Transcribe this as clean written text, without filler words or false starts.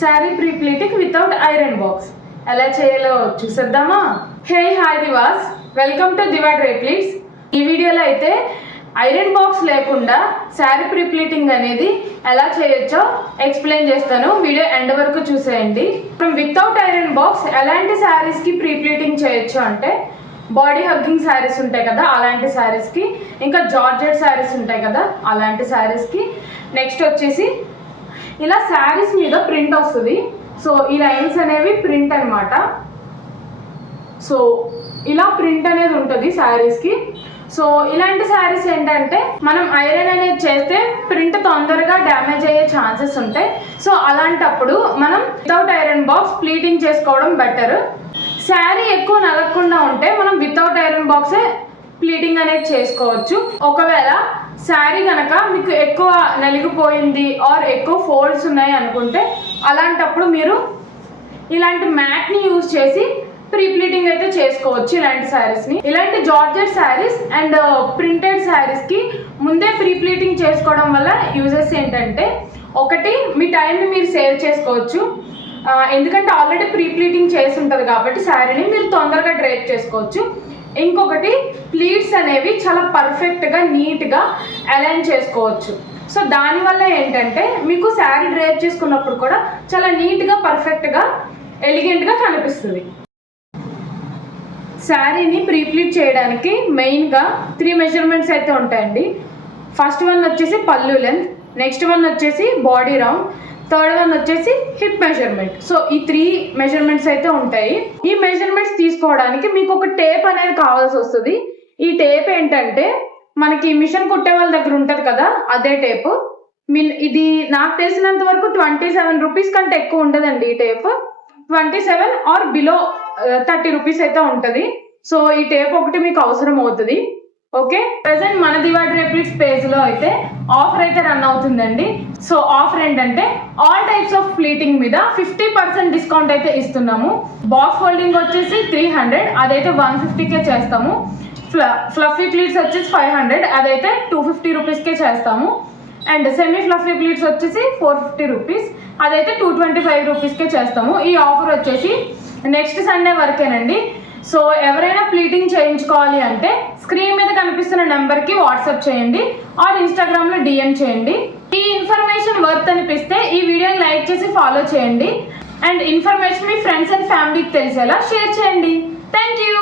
Sari pre pleating without iron box ఎలా చేయాలో చూసేద్దామా. Hey hi divas, welcome to diva drapleats. ఈ వీడియోలో అయితే ఐరన్ బాక్స్ లేకుండా శారీ ప్రీ ప్లీటింగ్ అనేది ఎలా చేయొచ్చో ఎక్స్ప్లెయిన్ చేస్తాను. వీడియో ఎండ్ వరకు చూసేయండి. వితౌట్ ఐరన్ బాక్స్ ఎలాంటి శారీస్కి ప్రీ ప్లీటింగ్ చేయొచ్చు అంటే బాడీ హగ్గింగ్ శారీస్ ఉంటాయి కదా అలాంటి శారీస్కి, ఇంకా జార్జెట్ శారీస్ ఉంటాయి కదా అలాంటి శారీస్కి, నెక్స్ట్ వచ్చేసి ఇలా శారీస్ మీద ప్రింట్ వస్తుంది. సో ఈ లైన్స్ అనేవి ప్రింట్ అనమాట. సో ఇలా ప్రింట్ అనేది ఉంటుంది శారీస్కి. సో ఇలాంటి శారీస్ ఏంటంటే మనం ఐరన్ అనేది చేస్తే ప్రింట్ తొందరగా డ్యామేజ్ అయ్యే ఛాన్సెస్ ఉంటాయి. సో అలాంటప్పుడు మనం వితౌట్ ఐరన్ బాక్స్ ప్లీటింగ్ చేసుకోవడం బెటర్. శారీ ఎక్కువ నలగకుండా ఉంటే మనం వితౌట్ ఐరన్ బాక్సే ప్లీటింగ్ అనేది చేసుకోవచ్చు. ఒకవేళ శారీ కనుక మీకు ఎక్కువ నలిగిపోయింది ఆర్ ఎక్కువ ఫోల్డ్స్ ఉన్నాయి అనుకుంటే అలాంటప్పుడు మీరు ఇలాంటి మ్యాట్ని యూజ్ చేసి ప్రీ ప్లీటింగ్ అయితే చేసుకోవచ్చు. ఇలాంటి శారీస్ని, ఇలాంటి జార్జెట్ శారీస్ అండ్ ప్రింటెడ్ శారీస్కి ముందే ప్రీ ప్లీటింగ్ చేసుకోవడం వల్ల యూజెస్ ఏంటంటే, ఒకటి మీ టైంని మీరు సేవ్ చేసుకోవచ్చు. ఎందుకంటే ఆల్రెడీ ప్రీ ప్లీటింగ్ చేసి ఉంటుంది కాబట్టి శారీని మీరు తొందరగా డ్రైప్ చేసుకోవచ్చు. ఇంకొకటి ప్లీట్స్ అనేవి చాలా పర్ఫెక్ట్గా నీట్గా అలైన్ చేసుకోవచ్చు. సో దానివల్ల ఏంటంటే మీకు శారీ డ్రైప్ చేసుకున్నప్పుడు కూడా చాలా నీట్గా పర్ఫెక్ట్గా ఎలిగెంట్గా కనిపిస్తుంది. శారీని ప్రీ ప్లీట్ చేయడానికి మెయిన్గా 3 మెజర్మెంట్స్ అయితే ఉంటాయండి. ఫస్ట్ వన్ వచ్చేసి పళ్ళు లెంత్, నెక్స్ట్ వన్ వచ్చేసి బాడీ రౌండ్, థర్డ్ వన్ వచ్చేసి హిప్ మెజర్మెంట్. సో ఈ 3 మెజర్మెంట్స్ అయితే ఉంటాయి. ఈ మెజర్మెంట్స్ తీసుకోవడానికి మీకు ఒక టేప్ అనేది కావాల్సి వస్తుంది. ఈ టేప్ ఏంటంటే మనకి మిషన్ కుట్టే వాళ్ళ దగ్గర ఉంటుంది కదా అదే టేప్. ఇది నాకు తెలిసినంత వరకు 27 రూపీస్ కంటే ఎక్కువ ఉండదండి. ఈ టేప్ 27 ఆర్ బిలో 30 రూపీస్ అయితే ఉంటుంది. సో ఈ టేప్ ఒకటి మీకు అవసరం అవుతుంది. ఓకే, ప్రెసెంట్ మన దివా డ్రేప్లీట్స్ పేజ్లో అయితే ఆఫర్ అయితే రన్ అవుతుందండి. సో ఆఫర్ ఏంటంటే ఆల్ టైప్స్ ఆఫ్ ప్లీటింగ్ మీద 50% డిస్కౌంట్ అయితే ఇస్తున్నాము. బాక్స్ ఫోల్డింగ్ వచ్చేసి 300, అదైతే 150కే చేస్తాము. ఫ్లఫీ ప్లీట్స్ వచ్చేసి 500, అదైతే 250 రూపీస్కే చేస్తాము. అండ్ సెమీ ఫ్లఫీ ప్లీట్స్ వచ్చేసి 450 రూపీస్, అదైతే 225 రూపీస్కే చేస్తాము. ఈ ఆఫర్ వచ్చేసి నెక్స్ట్ సండే వరకేనండి. సో ఎవరైనా ప్లీటింగ్ చేయించుకోవాలి అంటే స్క్రీన్ మీద కనిపిస్తున్న నెంబర్కి వాట్సాప్ చేయండి ఆర్ ఇన్స్టాగ్రామ్లో DM చేయండి. ఈ ఇన్ఫర్మేషన్ వర్త్ అనిపిస్తే ఈ వీడియోని లైక్ చేసి ఫాలో చేయండి. And information me friends and ఫ్యామిలీకి తెలిసేలా షేర్ చేయండి. Thank you.